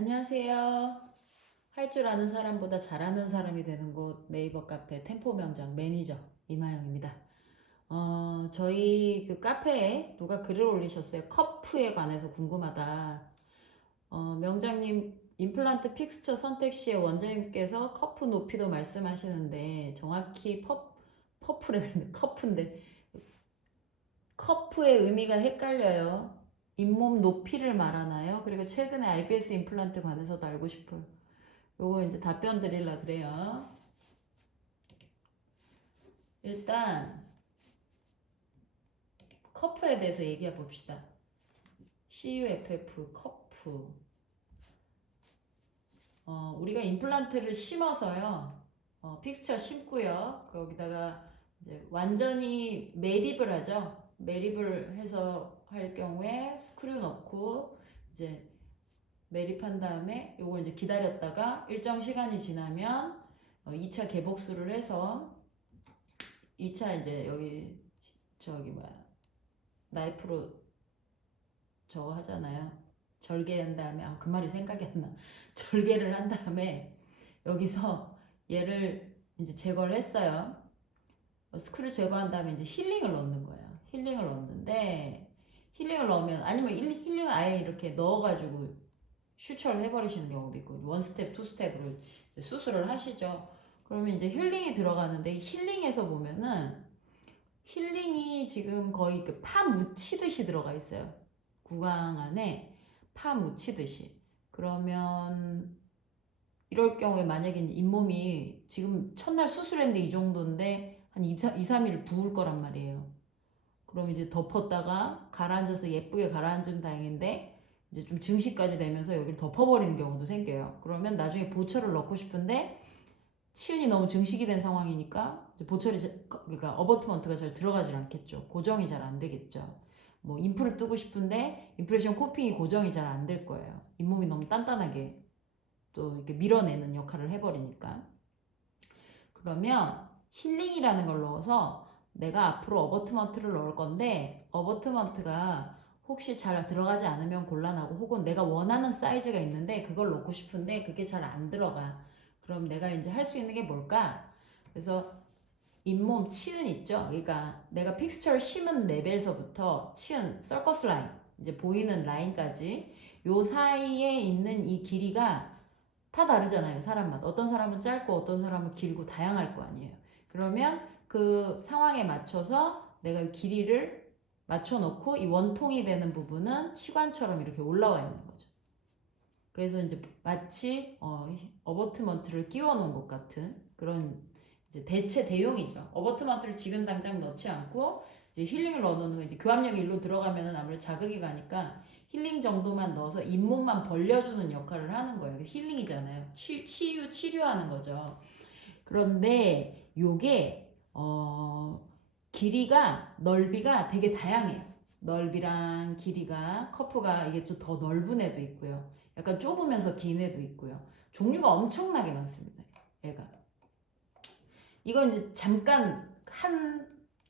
안녕하세요. 할 줄 아는 사람보다 잘하는 사람이 되는 곳 네이버 카페 템포 명장 매니저 이마영입니다. 저희 그 카페에 누가 글을 올리셨어요. 커프에 관해서 궁금하다. 명장님 임플란트 픽스처 선택 시에 원장님께서 커프 높이도 말씀하시는데 정확히 퍼프래 커프인데 커프의 의미가 헷갈려요. 잇몸 높이를 말하나요? 그리고 최근에 IBS 임플란트 관해서도 알고 싶어요. 요거 이제 답변 드리려 그래요. 일단 커프에 대해서 얘기해 봅시다. CUFF 커프. 우리가 임플란트를 심어서요. 픽스처 심고요. 거기다가 이제 완전히 매립을 하죠. 매립을 해서 할 경우에 스크류 넣고 이제 매립한 다음에 요걸 이제 기다렸다가 일정 시간이 지나면 2차 개복수를 해서 2차 이제 여기 저기 뭐야 나이프로 저거 하잖아요. 절개한 다음에 그 말이 생각이 안 나. 절개를 한 다음에 여기서 얘를 이제 제거를 했어요. 스크류 제거한 다음에 이제 힐링을 넣는 거예요. 힐링을 넣는데 힐링을 넣으면 아니면 힐링을 아예 이렇게 넣어가지고 슈처를 해버리시는 경우도 있고 원 스텝, 투 스텝으로 수술을 하시죠. 그러면 이제 힐링이 들어가는데 힐링에서 보면은 힐링이 지금 거의 그 파 묻히듯이 들어가 있어요. 구강 안에 파 묻히듯이. 그러면 이럴 경우에 만약에 잇몸이 지금 첫날 수술했는데 이 정도인데 한 2, 3일 부을 거란 말이에요. 그럼 이제 덮었다가 가라앉아서 예쁘게 가라앉으면 다행인데 이제 좀 증식까지 되면서 여기를 덮어버리는 경우도 생겨요. 그러면 나중에 보철을 넣고 싶은데 치은이 너무 증식이 된 상황이니까 보철이 그러니까 어버트먼트가 잘 들어가질 않겠죠. 고정이 잘 안 되겠죠. 뭐 인프를 뜨고 싶은데 인프레션 코핑이 고정이 잘 안 될 거예요. 잇몸이 너무 단단하게 또 이렇게 밀어내는 역할을 해버리니까. 그러면 힐링이라는 걸 넣어서 내가 앞으로 어버트먼트를 넣을 건데 어버트먼트가 혹시 잘 들어가지 않으면 곤란하고 혹은 내가 원하는 사이즈가 있는데 그걸 넣고 싶은데 그게 잘 안 들어가. 그럼 내가 이제 할 수 있는 게 뭘까? 그래서 잇몸 치은 있죠? 그러니까 내가 픽스처를 심은 레벨서부터 치은 서커스 라인 이제 보이는 라인까지 요 사이에 있는 이 길이가 다 다르잖아요. 사람마다. 어떤 사람은 짧고 어떤 사람은 길고 다양할 거 아니에요. 그러면 그 상황에 맞춰서 내가 길이를 맞춰놓고 이 원통이 되는 부분은 치관처럼 이렇게 올라와 있는 거죠. 그래서 이제 마치 어버트먼트를 끼워 놓은 것 같은 그런 이제 대체 대용이죠. 어버트먼트를 지금 당장 넣지 않고 이제 힐링을 넣어놓는 거 이제 교합력이 일로 들어가면은 아무래도 자극이 가니까 힐링 정도만 넣어서 잇몸만 벌려주는 역할을 하는 거예요. 힐링이잖아요. 치료하는 거죠. 그런데 요게 길이가 넓이가 되게 다양해요. 넓이랑 길이가 커프가 이게 좀 더 넓은 애도 있고요. 약간 좁으면서 긴 애도 있고요. 종류가 엄청나게 많습니다. 얘가. 이건 이제 잠깐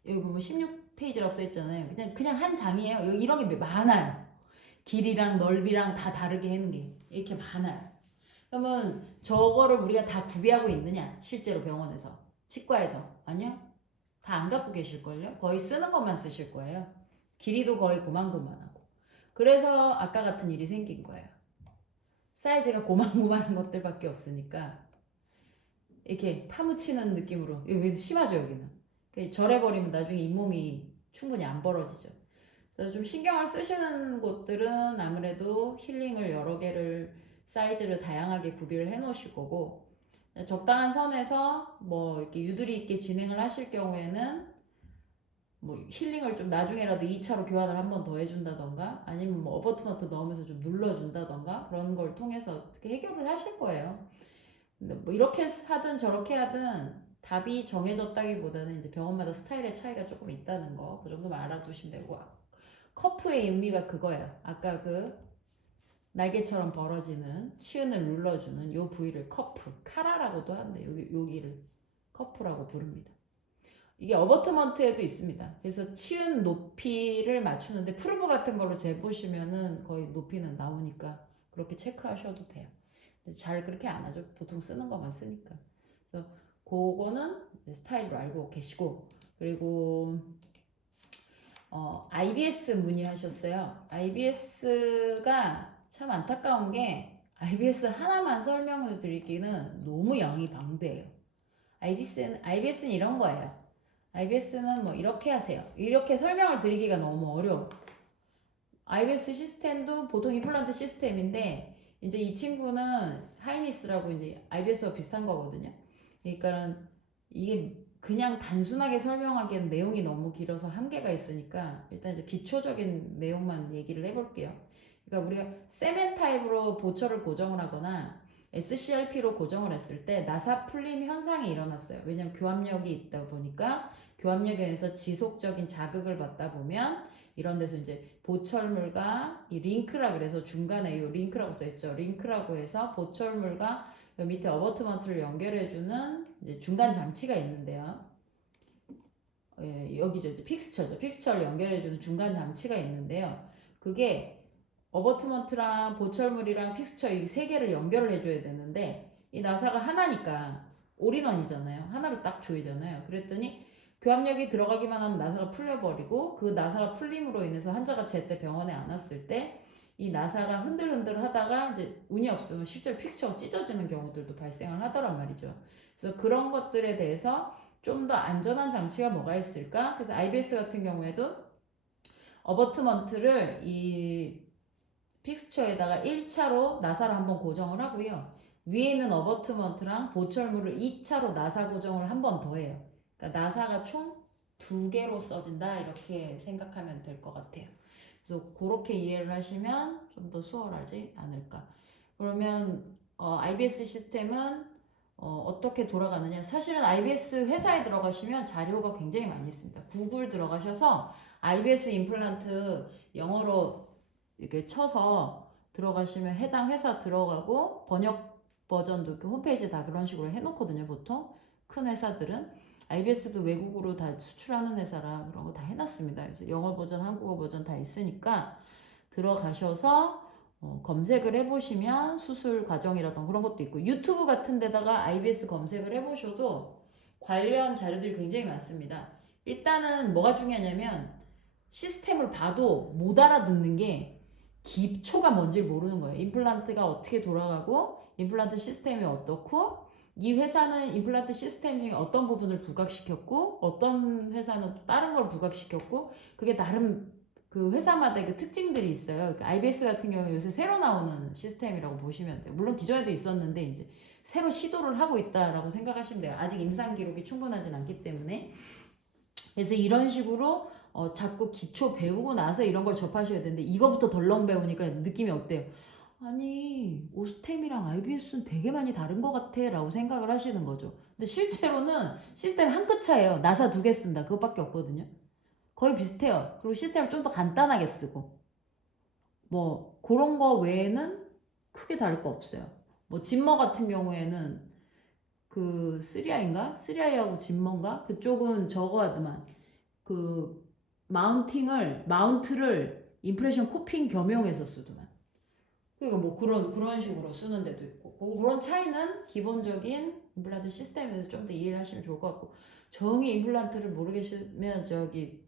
여기 보면 16페이지라고 써있잖아요. 그냥 한 장이에요. 이런 게 많아요. 길이랑 넓이랑 다 다르게 하는 게 이렇게 많아요. 그러면 저거를 우리가 다 구비하고 있느냐? 실제로 병원에서, 치과에서. 아니요. 다 안 갖고 계실걸요? 거의 쓰는 것만 쓰실 거예요. 길이도 거의 고만고만하고. 그래서 아까 같은 일이 생긴 거예요. 사이즈가 고만고만한 것들밖에 없으니까 이렇게 파묻히는 느낌으로 이거 심하죠 여기는. 절해버리면 나중에 잇몸이 충분히 안 벌어지죠. 그래서 좀 신경을 쓰시는 곳들은 아무래도 힐링을 여러 개를 사이즈를 다양하게 구비를 해 놓으실 거고 적당한 선에서 뭐 이렇게 유두리 있게 진행을 하실 경우에는 뭐 힐링을 좀 나중에라도 2차로 교환을 한 번 더 해준다던가 아니면 뭐 어버트먼트 넣으면서 좀 눌러준다던가 그런 걸 통해서 어떻게 해결을 하실 거예요. 근데 뭐 이렇게 하든 저렇게 하든 답이 정해졌다기보다는 이제 병원마다 스타일의 차이가 조금 있다는 거, 그 정도만 알아두시면 되고. 커프의 의미가 그거예요. 아까 그 날개처럼 벌어지는 치은을 눌러주는 요 부위를 커프, 카라라고도 하는데 여기를 커프라고 부릅니다. 이게 어버트먼트에도 있습니다. 그래서 치은 높이를 맞추는데 프루브 같은 걸로 재보시면은 거의 높이는 나오니까 그렇게 체크하셔도 돼요. 근데 잘 그렇게 안 하죠. 보통 쓰는 것만 쓰니까. 그래서 그거는 스타일로 알고 계시고, 그리고 IBS 문의하셨어요. IBS가 참 안타까운 게 IBS 하나만 설명을 드리기는 너무 양이 방대해요. IBS는 이런 거예요. IBS는 뭐 이렇게 하세요. 이렇게 설명을 드리기가 너무 어려워. IBS 시스템도 보통 임플란트 시스템인데 이제 이 친구는 하이니스라고 이제 IBS와 비슷한 거거든요. 그러니까는 이게 그냥 단순하게 설명하기엔 내용이 너무 길어서 한계가 있으니까 일단 이제 기초적인 내용만 얘기를 해볼게요. 그러니까 우리가 세멘 타입으로 보철을 고정을 하거나 SCRP로 고정을 했을 때 나사 풀림 현상이 일어났어요. 왜냐면 교합력이 있다 보니까 교합력에 의해서 지속적인 자극을 받다 보면 이런 데서 이제 보철물과 이 링크라 그래서 중간에 이 링크라고 써있죠. 링크라고 해서 보철물과 요 밑에 어버트먼트를 연결해주는 이제 중간 장치가 있는데요. 예, 여기죠. 이제 픽스처죠. 픽스처를 연결해주는 중간 장치가 있는데요. 그게 어버트먼트랑 보철물이랑 픽스처 이 세 개를 연결을 해줘야 되는데 이 나사가 하나니까 올인원이잖아요. 하나로 딱 조이잖아요. 그랬더니 교합력이 들어가기만 하면 나사가 풀려버리고 그 나사가 풀림으로 인해서 환자가 제때 병원에 안 왔을 때 이 나사가 흔들흔들 하다가 이제 운이 없으면 실제로 픽스처가 찢어지는 경우들도 발생을 하더란 말이죠. 그래서 그런 것들에 대해서 좀 더 안전한 장치가 뭐가 있을까? 그래서 IBS 같은 경우에도 어버트먼트를 이 픽스처에다가 1차로 나사를 한번 고정을 하고요. 위에 있는 어버트먼트랑 보철물을 2차로 나사 고정을 한 번 더 해요. 그러니까 나사가 총 2개로 써진다 이렇게 생각하면 될 것 같아요. 그래서 그렇게 이해를 하시면 좀 더 수월하지 않을까. 그러면 IBS 시스템은 어떻게 돌아가느냐. 사실은 IBS 회사에 들어가시면 자료가 굉장히 많이 있습니다. 구글 들어가셔서 IBS 임플란트 영어로 이렇게 쳐서 들어가시면 해당 회사 들어가고 번역 버전도 그 홈페이지에 다 그런 식으로 해놓거든요. 보통 큰 회사들은 IBS도 외국으로 다 수출하는 회사라 그런 거 다 해놨습니다. 그래서 영어 버전, 한국어 버전 다 있으니까 들어가셔서 검색을 해보시면 수술 과정이라던가 그런 것도 있고 유튜브 같은 데다가 IBS 검색을 해보셔도 관련 자료들이 굉장히 많습니다. 일단은 뭐가 중요하냐면 시스템을 봐도 못 알아듣는 게 기초가 뭔지 모르는 거예요. 임플란트가 어떻게 돌아가고 임플란트 시스템이 어떻고 이 회사는 임플란트 시스템 중에 어떤 부분을 부각시켰고 어떤 회사는 또 다른 걸 부각시켰고 그게 나름 그 회사마다 그 특징들이 있어요. IBS 같은 경우 요새 새로 나오는 시스템이라고 보시면 돼요. 물론 기존에도 있었는데 이제 새로 시도를 하고 있다라고 생각하시면 돼요. 아직 임상 기록이 충분하진 않기 때문에. 그래서 이런 식으로 자꾸 기초 배우고 나서 이런 걸 접하셔야 되는데 이거부터 덜렁 배우니까 느낌이 어때요? 아니 오스템이랑 IBS는 되게 많이 다른 것 같아 라고 생각을 하시는 거죠. 근데 실제로는 시스템 한 끗 차이에요. 나사 2개 쓴다 그것밖에 없거든요. 거의 비슷해요. 그리고 시스템을 좀 더 간단하게 쓰고 뭐 그런 거 외에는 크게 다를 거 없어요. 뭐 짐머 같은 경우에는 그 3i인가? 3i하고 짐머인가? 그쪽은 저거 하더만 그 마운트를 임프레션 코핑 겸용해서 쓰더만. 그러니까 뭐 그런 식으로 쓰는 데도 있고 그런 차이는 기본적인 임플란트 시스템에서 좀 더 이해를 하시면 좋을 것 같고 정의 임플란트를 모르겠으면 저기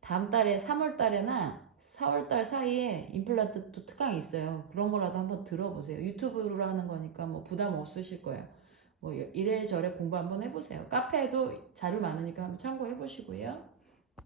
다음 달에 3월 달에나 4월 달 사이에 임플란트 또 특강이 있어요. 그런 거라도 한번 들어보세요. 유튜브로 하는 거니까 뭐 부담 없으실 거예요. 뭐 이래저래 공부 한번 해보세요. 카페에도 자료 많으니까 한번 참고해 보시고요.